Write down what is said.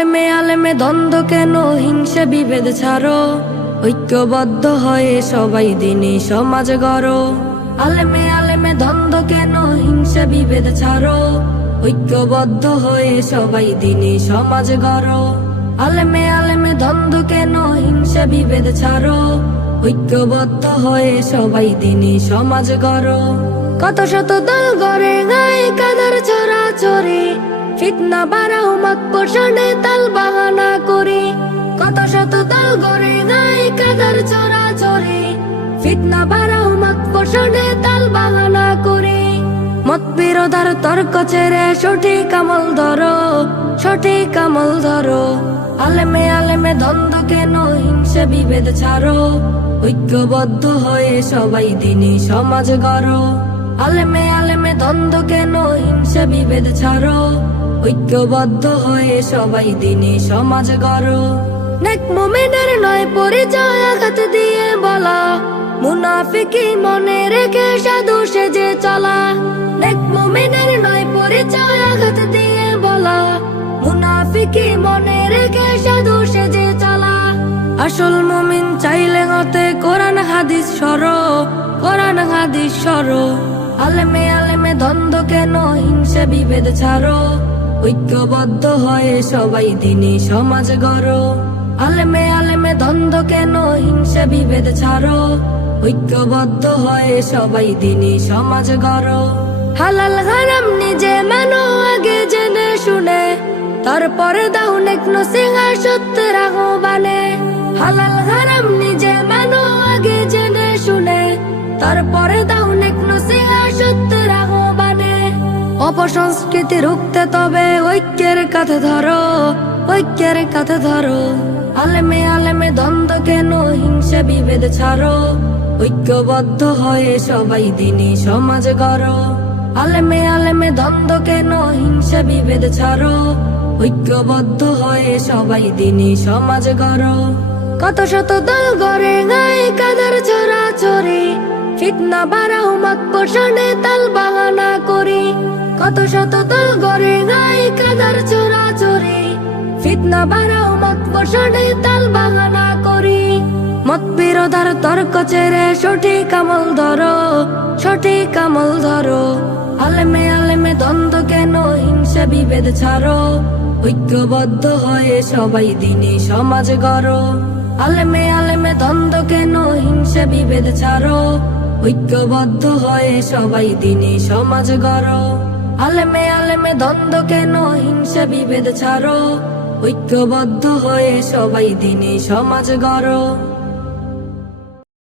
আলেমে আলেমে দ্বন্দ্ব কেন? হিংসা, বিভেদ ছাড়ো। ঐক্যবদ্ধ হয়ে সবাই দিনে সমাজ গড়ো। আলেমে আলেমে দ্বন্দ্ব কেন? হিংসা, বিভেদ ছাড়ো। ঐক্যবদ্ধ হয়ে সবাই দিনে সমাজ গড়ো। আলেমে আলেমে দ্বন্দ্ব কেন? হিংসা, বিভেদ ছাড়ো। ঐক্যবদ্ধ হয়ে সবাই দিনে সমাজ গড়ো। কত শত দল গড়ে, গায়ে কাদার ছড়া ছড়ি ফিতনা বাড়াও মাক পোষণে তাল বাহানা করি। কত শত দল গড়ে গায়ে কাদার ছড়া ছড়ি ফিতনা বাড়াও মাক পোষণে তাল বাহানা করি। মত বিরোধার তর্ক ছেড়ে সঠিক আমল ধরো, সঠিক আমল ধরো। আলেমে আলেমে দ্বন্দ্ব কেন হিংসা বিভেদ ছাড়ো। ঐক্যবদ্ধ হয়ে সবাই দিনই সমাজ গড়ো। আলেমে আলেমে দ্বন্দ্ব কেন হিংসা বিভেদ ছাড়ো। ঐক্যবদ্ধ হয়ে সবাই দিনে সমাজ গড়ো। নেক মোমেনের নয় পরিচয় আঘাত দিয়ে বলা। মুনাফিকি মনে রেখে সাধু সেজে চলা। নেক মোমেনের নয় পরিচয় আঘাত দিয়ে বলা। মুনাফিকি মনে রেখে সাধু সেজে চলা। আসল মুমিন চাইলে হতে কোরআন হাদিস সর। কোরআন হাদিস সর। আলেমে আলেমে দ্বন্দ্ব কেন হিংসা বিভেদ ছাড়ো? ঐক্যবদ্ধ হয়ে সবাই দিনই সমাজ গড়ো। আলেমে আলেমে দ্বন্দ্ব কেন? হিংসা বিভেদ ছাড়ো। ঐক্যবদ্ধ হয়ে সবাই দিনই সমাজ গড়ো। হালাল হারাম নিজে মানো, আগে জেনে শুনে। তারপরে দাও নেক নসিহা সত্যের আহ্বানে হালাল হারাম নিজে মানো, আগে জেনে শুনে। তারপরে দাও অপসংস্কৃতি রুখতে তবে ঐক্যের কাছে ধরো, ঐক্যের কাছে ধরো। আলেমে আলেমে দ্বন্দ্ব কেন হিংসা বিভেদ ছাড়ো? ঐক্যবদ্ধ হয়ে সবাই দিনই সমাজ গড়ো। আলেমে আলেমে দ্বন্দ্ব কেন হিংসা বিভেদ ছাড়ো? ঐক্যবদ্ধ হয়ে সবাই দিনই সমাজ গড়ো। কত শত দল গড়ে গায়ে কাদার ছড়া ছড়ি ফিতনা বাড়াও মাক পোষণে করি কত শত দল গড়ে গায়ে কাদার ছড়া ছড়ি ফিতনা বাড়াও মাক পোষণে তাল বাহানা করি। মত বিরোধার তর্ক ছেড়ে সঠিক আমল ধরো, সঠিক আমল ধরো। আলেমে আলেমে দ্বন্দ্ব কেন, হিংসা বিভেদ ছাড়ো। ঐক্যবদ্ধ হয়ে সবাই দিনে সমাজ গড়ো। আলেমে আলেমে দ্বন্দ্ব কেন, হিংসা বিভেদ ছাড়ো। ঐক্যবদ্ধ হয়ে সবাই দিনে সমাজ গড়ো। আলেমে আলেমে দ্বন্দ্ব কেন? হিংসা বিভেদ ছাড়ো। ঐক্যবদ্ধ হয়ে সবাই দিনে সমাজ গড়ো।